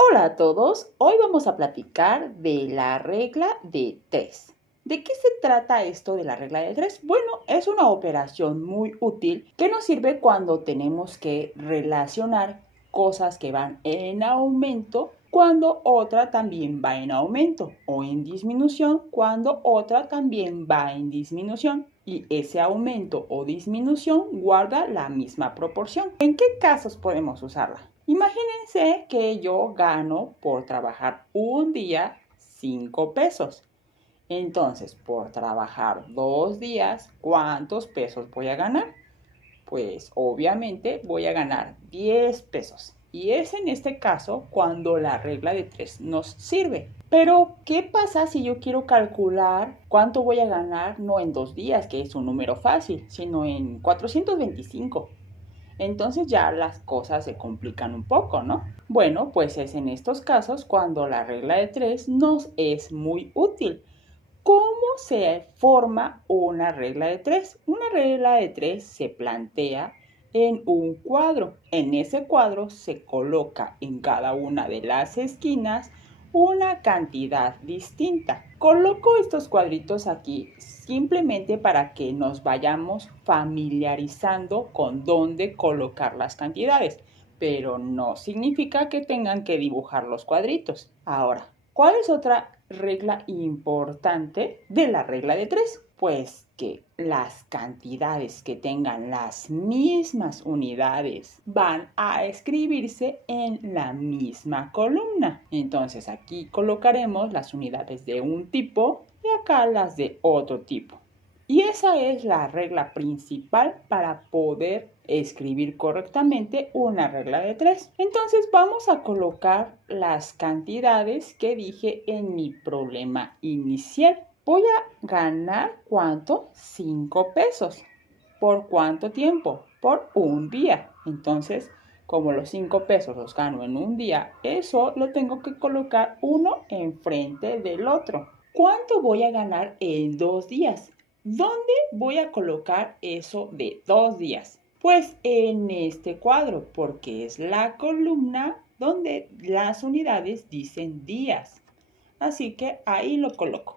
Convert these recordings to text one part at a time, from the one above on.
Hola a todos, hoy vamos a platicar de la regla de 3. ¿De qué se trata esto de la regla de 3? Bueno, es una operación muy útil que nos sirve cuando tenemos que relacionar cosas que van en aumento cuando otra también va en aumento o en disminución cuando otra también va en disminución y ese aumento o disminución guarda la misma proporción. ¿En qué casos podemos usarla? Imagínense que yo gano por trabajar un día 5 pesos. Entonces, por trabajar 2 días, ¿cuántos pesos voy a ganar? Pues obviamente voy a ganar 10 pesos. Y es en este caso cuando la regla de 3 nos sirve. Pero, ¿qué pasa si yo quiero calcular cuánto voy a ganar no en 2 días, que es un número fácil, sino en 425? Entonces ya las cosas se complican un poco, ¿no? Bueno, pues es en estos casos cuando la regla de 3 nos es muy útil. ¿Cómo se forma una regla de 3? Una regla de 3 se plantea en un cuadro. En ese cuadro se coloca en cada una de las esquinas una cantidad distinta. Coloco estos cuadritos aquí simplemente para que nos vayamos familiarizando con dónde colocar las cantidades, pero no significa que tengan que dibujar los cuadritos. Ahora, ¿cuál es otra regla importante de la regla de 3? Pues que las cantidades que tengan las mismas unidades van a escribirse en la misma columna. Entonces aquí colocaremos las unidades de un tipo y acá las de otro tipo. Y esa es la regla principal para poder escribir correctamente una regla de 3. Entonces vamos a colocar las cantidades que dije en mi problema inicial. Voy a ganar, ¿cuánto? 5 pesos. ¿Por cuánto tiempo? Por un día. Entonces, como los 5 pesos los gano en un día, eso lo tengo que colocar uno enfrente del otro. ¿Cuánto voy a ganar en 2 días? ¿Dónde voy a colocar eso de 2 días? Pues en este cuadro, porque es la columna donde las unidades dicen días. Así que ahí lo coloco.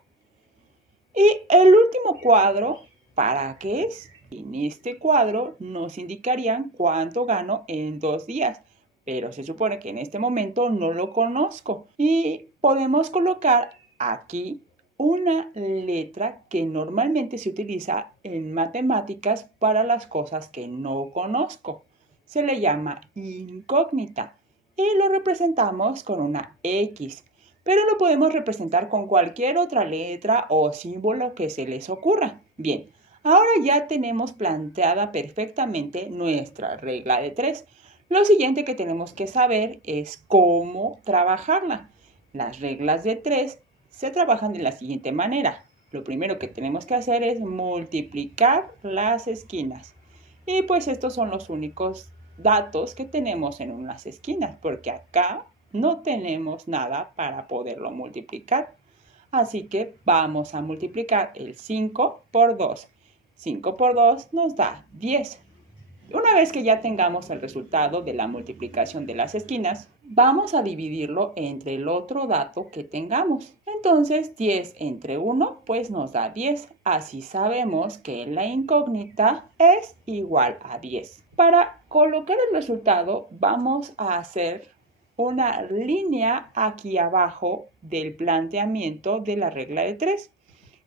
Y el último cuadro, ¿para qué es? En este cuadro nos indicarían cuánto gano en 2 días, pero se supone que en este momento no lo conozco. Y podemos colocar aquí una letra que normalmente se utiliza en matemáticas para las cosas que no conozco. Se le llama incógnita y lo representamos con una X, pero lo podemos representar con cualquier otra letra o símbolo que se les ocurra. Bien, ahora ya tenemos planteada perfectamente nuestra regla de 3. Lo siguiente que tenemos que saber es cómo trabajarla. Las reglas de 3 se trabajan de la siguiente manera. Lo primero que tenemos que hacer es multiplicar las esquinas. Y pues estos son los únicos datos que tenemos en unas esquinas, porque acá no tenemos nada para poderlo multiplicar. Así que vamos a multiplicar el 5 por 2. 5 por 2 nos da 10. Una vez que ya tengamos el resultado de la multiplicación de las esquinas, vamos a dividirlo entre el otro dato que tengamos. Entonces 10 entre 1 pues nos da 10. Así sabemos que la incógnita es igual a 10. Para colocar el resultado vamos a hacer una línea aquí abajo del planteamiento de la regla de 3,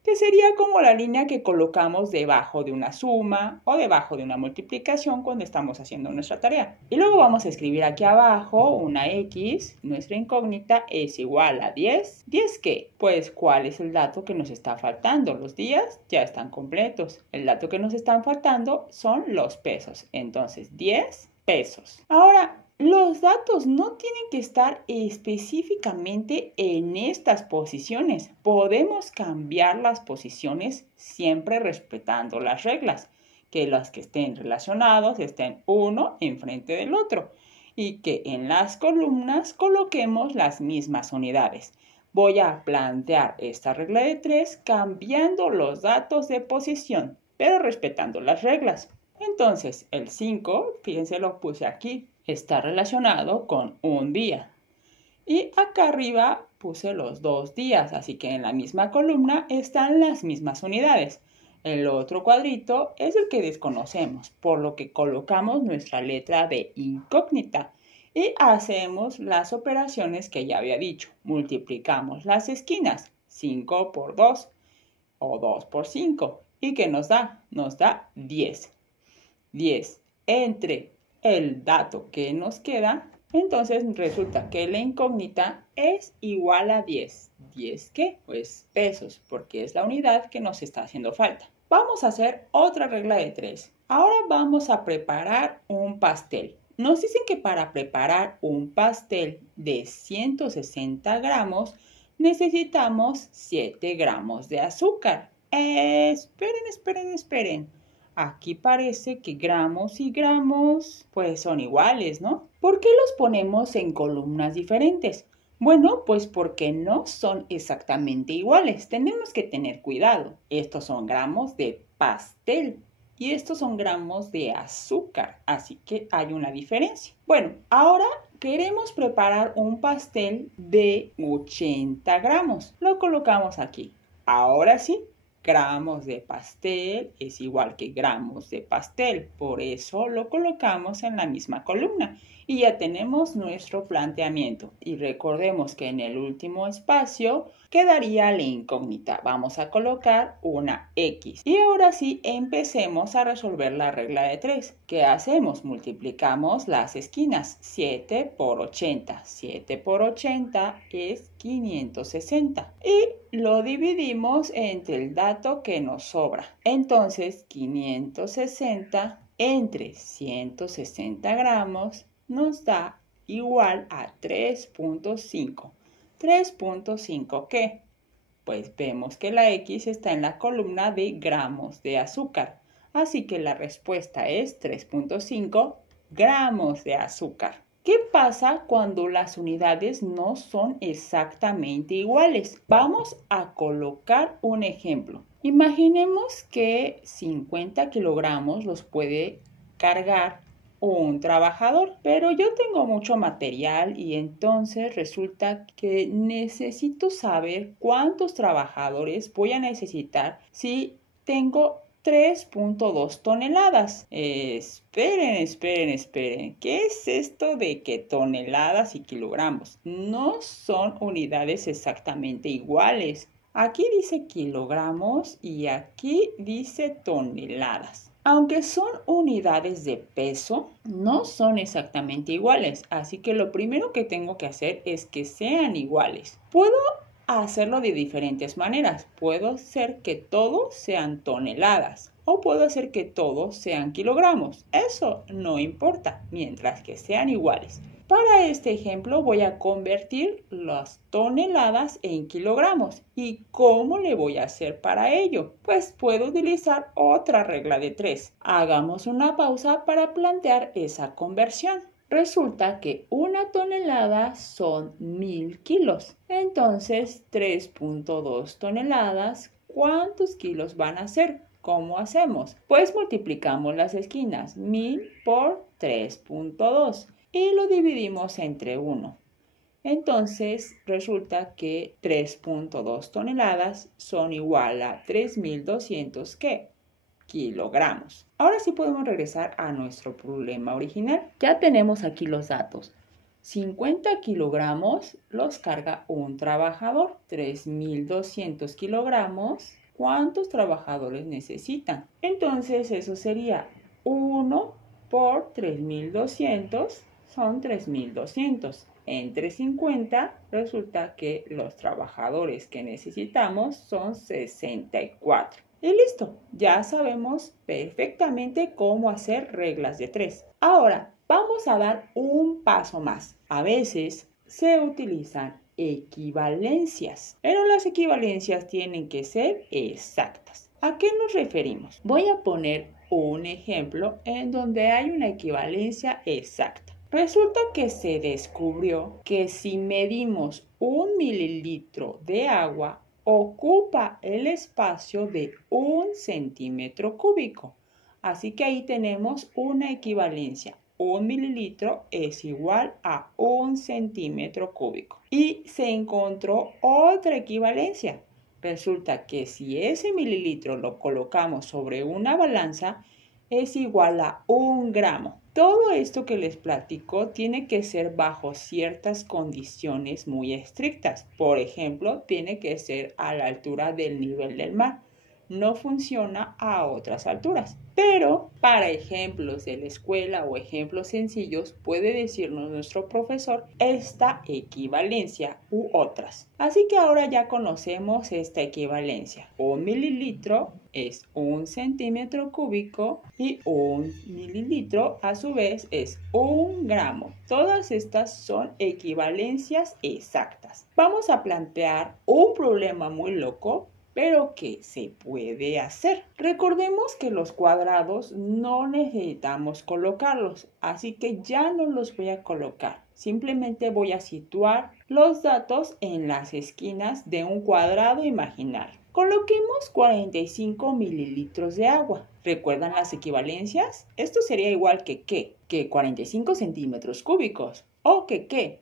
que sería como la línea que colocamos debajo de una suma o debajo de una multiplicación cuando estamos haciendo nuestra tarea. Y luego vamos a escribir aquí abajo una X, nuestra incógnita es igual a 10. ¿10 qué? Pues ¿cuál es el dato que nos está faltando? Los días ya están completos. El dato que nos están faltando son los pesos. Entonces 10 pesos. Ahora, los datos no tienen que estar específicamente en estas posiciones. Podemos cambiar las posiciones siempre respetando las reglas. Que los que estén relacionados estén uno enfrente del otro. Y que en las columnas coloquemos las mismas unidades. Voy a plantear esta regla de 3 cambiando los datos de posición, pero respetando las reglas. Entonces, el 5, fíjense, lo puse aquí, está relacionado con un día. Y acá arriba puse los 2 días, así que en la misma columna están las mismas unidades. El otro cuadrito es el que desconocemos, por lo que colocamos nuestra letra de incógnita y hacemos las operaciones que ya había dicho. Multiplicamos las esquinas, 5 por 2 o 2 por 5. ¿Y qué nos da? Nos da 10. 10 entre el dato que nos queda, entonces resulta que la incógnita es igual a 10. ¿10 qué? Pues pesos, porque es la unidad que nos está haciendo falta. Vamos a hacer otra regla de 3. Ahora vamos a preparar un pastel. Nos dicen que para preparar un pastel de 160 gramos necesitamos 7 gramos de azúcar. Esperen. Aquí parece que gramos y gramos pues son iguales, ¿no? ¿Por qué los ponemos en columnas diferentes? Bueno, pues porque no son exactamente iguales. Tenemos que tener cuidado. Estos son gramos de pastel y estos son gramos de azúcar, así que hay una diferencia. Bueno, ahora queremos preparar un pastel de 80 gramos. Lo colocamos aquí. Ahora sí, gramos de pastel es igual que gramos de pastel, por eso lo colocamos en la misma columna y ya tenemos nuestro planteamiento. Y recordemos que en el último espacio quedaría la incógnita. Vamos a colocar una X. Y ahora sí, empecemos a resolver la regla de 3. ¿Qué hacemos? Multiplicamos las esquinas. 7 por 80. 7 por 80 es 560. Y lo dividimos entre el dato que nos sobra. Entonces, 560 entre 160 gramos nos da igual a 3.5. 3.5, ¿qué? Pues vemos que la X está en la columna de gramos de azúcar. Así que la respuesta es 3.5 gramos de azúcar. ¿Qué pasa cuando las unidades no son exactamente iguales? Vamos a colocar un ejemplo. Imaginemos que 50 kilogramos los puede cargar un trabajador, pero yo tengo mucho material y entonces resulta que necesito saber cuántos trabajadores voy a necesitar si tengo 3.2 toneladas. Esperen. ¿Qué es esto de que toneladas y kilogramos? No son unidades exactamente iguales. Aquí dice kilogramos y aquí dice toneladas. Aunque son unidades de peso, no son exactamente iguales, así que lo primero que tengo que hacer es que sean iguales. Puedo hacerlo de diferentes maneras. Puedo hacer que todos sean toneladas o puedo hacer que todos sean kilogramos. Eso no importa, mientras que sean iguales. Para este ejemplo voy a convertir las toneladas en kilogramos. ¿Y cómo le voy a hacer para ello? Pues puedo utilizar otra regla de 3. Hagamos una pausa para plantear esa conversión. Resulta que una tonelada son 1000 kilos. Entonces, 3.2 toneladas, ¿cuántos kilos van a ser? ¿Cómo hacemos? Pues multiplicamos las esquinas, 1000 por 3.2 y lo dividimos entre 1. Entonces resulta que 3.2 toneladas son igual a 3.200 ¿qué? Kilogramos. Ahora sí podemos regresar a nuestro problema original. Ya tenemos aquí los datos. 50 kilogramos los carga un trabajador. 3.200 kilogramos. ¿Cuántos trabajadores necesitan? Entonces eso sería 1 por 3.200 son 3.200. Entre 50 resulta que los trabajadores que necesitamos son 64. Y listo, ya sabemos perfectamente cómo hacer reglas de 3. Ahora, vamos a dar un paso más. A veces se utilizan equivalencias, pero las equivalencias tienen que ser exactas. ¿A qué nos referimos? Voy a poner un ejemplo en donde hay una equivalencia exacta. Resulta que se descubrió que si medimos 1 mililitro de agua, ocupa el espacio de 1 centímetro cúbico. Así que ahí tenemos una equivalencia. un mililitro es igual a 1 centímetro cúbico. Y se encontró otra equivalencia. Resulta que si ese mililitro lo colocamos sobre una balanza, es igual a 1 gramo. Todo esto que les platico tiene que ser bajo ciertas condiciones muy estrictas. Por ejemplo, tiene que ser a la altura del nivel del mar. No funciona a otras alturas. Pero para ejemplos de la escuela o ejemplos sencillos puede decirnos nuestro profesor esta equivalencia u otras. Así que ahora ya conocemos esta equivalencia. 1 mililitro es 1 centímetro cúbico y 1 mililitro a su vez es 1 gramo. Todas estas son equivalencias exactas. Vamos a plantear un problema muy loco, pero que se puede hacer. Recordemos que los cuadrados no necesitamos colocarlos, así que ya no los voy a colocar. Simplemente voy a situar los datos en las esquinas de un cuadrado imaginario. Coloquemos 45 mililitros de agua. ¿Recuerdan las equivalencias? Esto sería igual que ¿qué? Que 45 centímetros cúbicos. ¿O que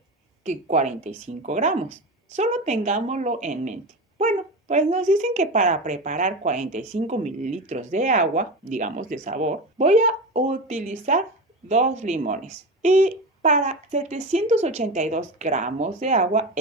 45 gramos. Solo tengámoslo en mente. Bueno, pues nos dicen que para preparar 45 mililitros de agua, digamos de sabor, voy a utilizar 2 limones. Y para 782 gramos de agua,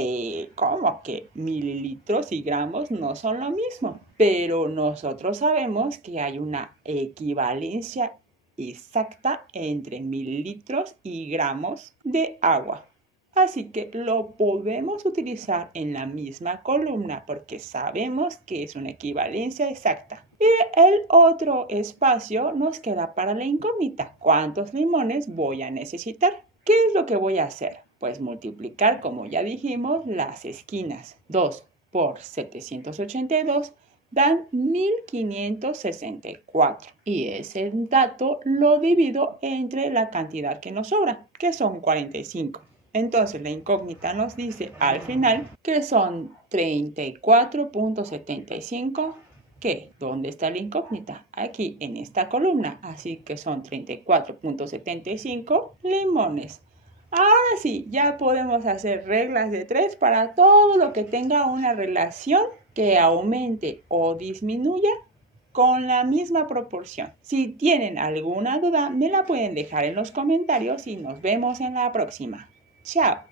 ¿cómo que mililitros y gramos no son lo mismo? Pero nosotros sabemos que hay una equivalencia exacta entre mililitros y gramos de agua. Así que lo podemos utilizar en la misma columna porque sabemos que es una equivalencia exacta. Y el otro espacio nos queda para la incógnita. ¿Cuántos limones voy a necesitar? ¿Qué es lo que voy a hacer? Pues multiplicar, como ya dijimos, las esquinas. 2 por 782 dan 1564. Y ese dato lo divido entre la cantidad que nos sobra, que son 45. Entonces la incógnita nos dice al final que son 34.75. ¿Qué? ¿Dónde está la incógnita? Aquí en esta columna. Así que son 34.75 limones. Ahora sí, ya podemos hacer reglas de 3 para todo lo que tenga una relación que aumente o disminuya con la misma proporción. Si tienen alguna duda, me la pueden dejar en los comentarios y nos vemos en la próxima. Chao.